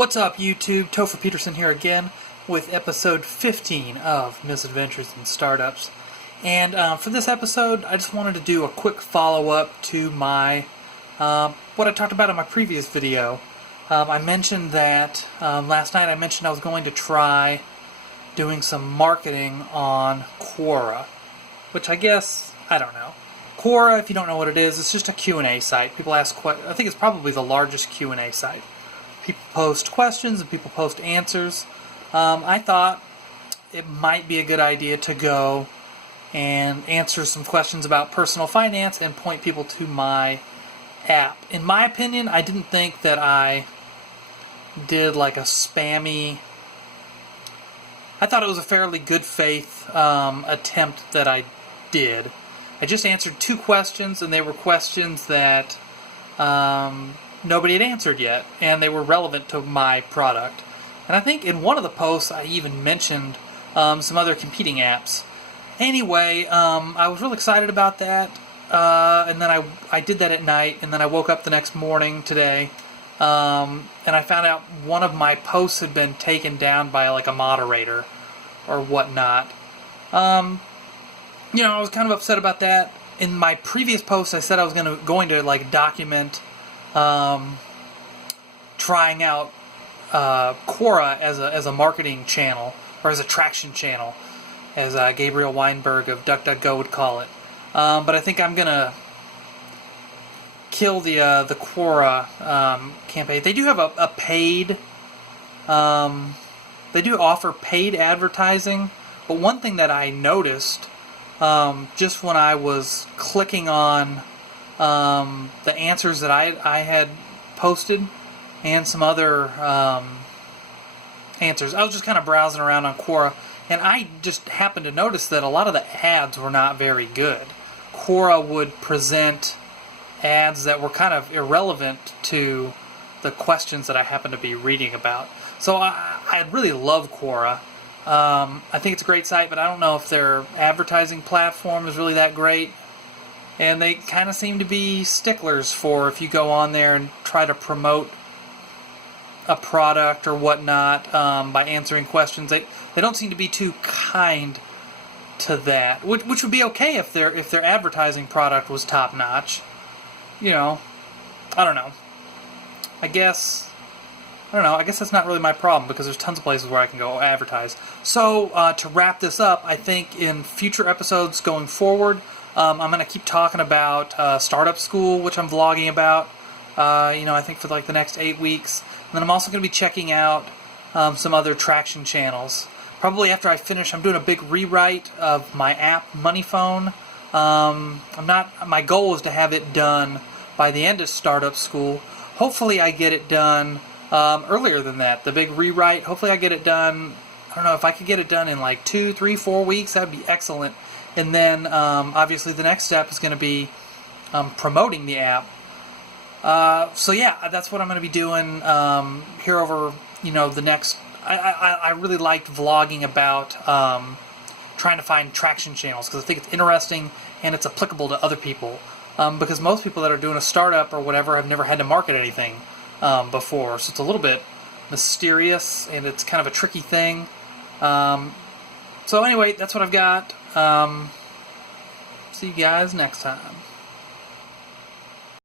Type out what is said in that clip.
What's up, YouTube? Topher Peterson here again with episode 15 of Misadventures in Startups. And for this episode, I just wanted to do a quick follow-up to my what I talked about in my previous video. I mentioned that last night I mentioned I was going to try doing some marketing on Quora, which I guess, I don't know. Quora, if you don't know what it is, it's just a Q&A site. People ask I think it's probably the largest Q&A site. People post questions and people post answers. I thought it might be a good idea to go and answer some questions about personal finance and point people to my app. In my opinion, I didn't think that I did like a spammy... I thought it was a fairly good faith attempt that I did. I just answered 2 questions, and they were questions that nobody had answered yet, and they were relevant to my product. And I think in one of the posts I even mentioned some other competing apps. Anyway, I was real excited about that, and then I did that at night, and then I woke up the next morning today, and I found out one of my posts had been taken down by like a moderator or whatnot. You know, I was kind of upset about that. In my previous post, I said I was going to like document trying out Quora as a marketing channel, or as a traction channel, as Gabriel Weinberg of DuckDuckGo would call it. But I think I'm gonna kill the Quora campaign. They do have a paid. They do offer paid advertising, but one thing that I noticed just when I was clicking on the answers that I had posted and some other answers. I was just kind of browsing around on Quora, and I just happened to notice that a lot of the ads were not very good. Quora would present ads that were kind of irrelevant to the questions that I happened to be reading about. So I really love Quora. I think it's a great site, but I don't know if their advertising platform is really that great. And they kind of seem to be sticklers for if you go on there and try to promote a product or whatnot by answering questions. They don't seem to be too kind to that, which would be okay if their advertising product was top notch. You know, I don't know. I guess that's not really my problem, because there's tons of places where I can go advertise. So, to wrap this up, I think in future episodes going forward, I'm going to keep talking about Startup School, which I'm vlogging about, I think for like the next 8 weeks. And then I'm also going to be checking out some other traction channels. Probably after I finish, I'm doing a big rewrite of my app, Money Phone. My goal is to have it done by the end of Startup School. Hopefully I get it done earlier than that. The big rewrite, hopefully I get it done, I don't know, if I could get it done in like 2, 3, 4 weeks, that'd be excellent. And then, obviously the next step is going to be promoting the app. So yeah, that's what I'm going to be doing here over, the next... I really liked vlogging about trying to find traction channels, because I think it's interesting and it's applicable to other people. Because most people that are doing a startup or whatever have never had to market anything before, so it's a little bit mysterious and it's kind of a tricky thing. So anyway, that's what I've got. See you guys next time.